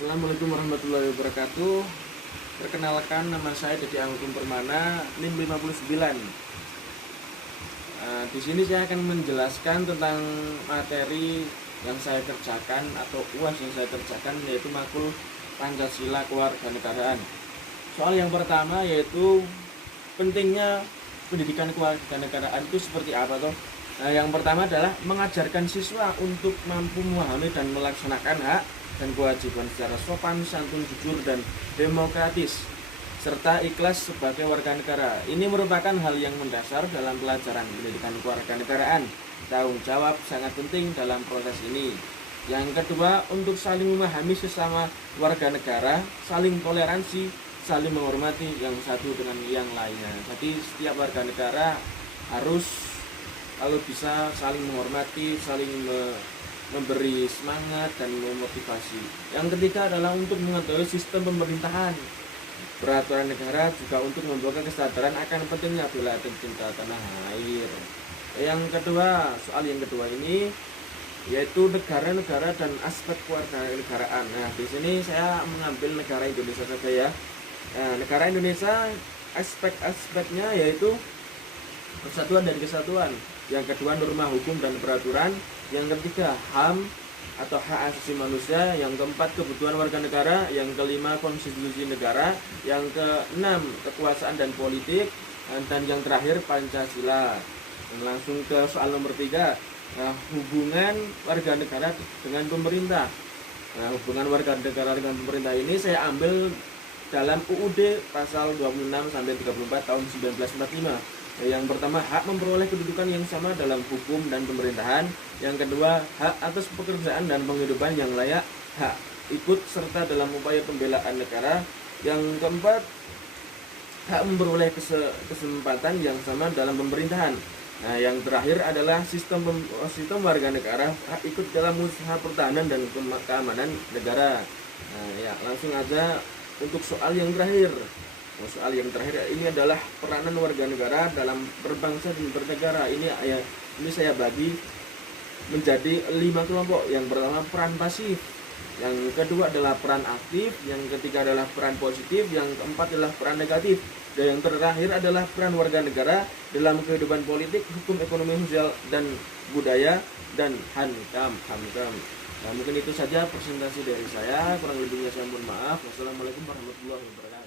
Assalamualaikum warahmatullahi wabarakatuh. Perkenalkan, nama saya Dedi Anggung Permana, NIM 59. Di sini saya akan menjelaskan tentang materi yang saya kerjakan atau UAS yang saya kerjakan, yaitu makul Pancasila Kewarganegaraan. Soal yang pertama yaitu pentingnya pendidikan kewarganegaraan itu seperti apa toh? Nah, yang pertama adalah mengajarkan siswa untuk mampu memahami dan melaksanakan hak dan kewajiban secara sopan, santun, jujur, dan demokratis, serta ikhlas sebagai warga negara. Ini merupakan hal yang mendasar dalam pelajaran pendidikan kewarganegaraan. Tanggung jawab sangat penting dalam proses ini. Yang kedua, untuk saling memahami sesama warga negara, saling toleransi, saling menghormati yang satu dengan yang lainnya. Jadi setiap warga negara harus kalau bisa saling menghormati, saling memberi semangat dan memotivasi. Yang ketiga adalah untuk mengetahui sistem pemerintahan. Peraturan negara juga untuk membuka kesadaran akan pentingnya bela dan cinta tanah air. Yang kedua, soal yang kedua ini yaitu negara-negara dan aspek kewarganegaraan. Nah, di sini saya mengambil negara Indonesia saja ya. Nah, negara Indonesia aspek-aspeknya yaitu persatuan dan kesatuan. Yang kedua, norma hukum dan peraturan. Yang ketiga, HAM atau hak asasi manusia. Yang keempat, kebutuhan warga negara. Yang kelima, konstitusi negara. Yang keenam, kekuasaan dan politik. Dan yang terakhir, Pancasila. Langsung ke soal nomor 3. Nah, hubungan warga negara dengan pemerintah. Nah, hubungan warga negara dengan pemerintah ini saya ambil dalam UUD pasal 26 sampai 34 tahun 1945. Yang pertama, hak memperoleh kedudukan yang sama dalam hukum dan pemerintahan. Yang kedua, hak atas pekerjaan dan penghidupan yang layak, hak ikut serta dalam upaya pembelaan negara. Yang keempat, hak memperoleh kesempatan yang sama dalam pemerintahan. Nah, yang terakhir adalah sistem warga negara, hak ikut dalam usaha pertahanan dan keamanan negara. Nah, ya, langsung aja untuk soal yang terakhir. Soal yang terakhir ini adalah peranan warga negara dalam berbangsa dan bernegara. Ini saya bagi menjadi 5 kelompok. Yang pertama, peran pasif. Yang kedua adalah peran aktif. Yang ketiga adalah peran positif. Yang keempat adalah peran negatif. Dan yang terakhir adalah peran warga negara dalam kehidupan politik, hukum, ekonomi, sosial, dan budaya, dan hankam. Nah, mungkin itu saja presentasi dari saya. Kurang lebihnya saya mohon maaf. Wassalamualaikum warahmatullahi wabarakatuh.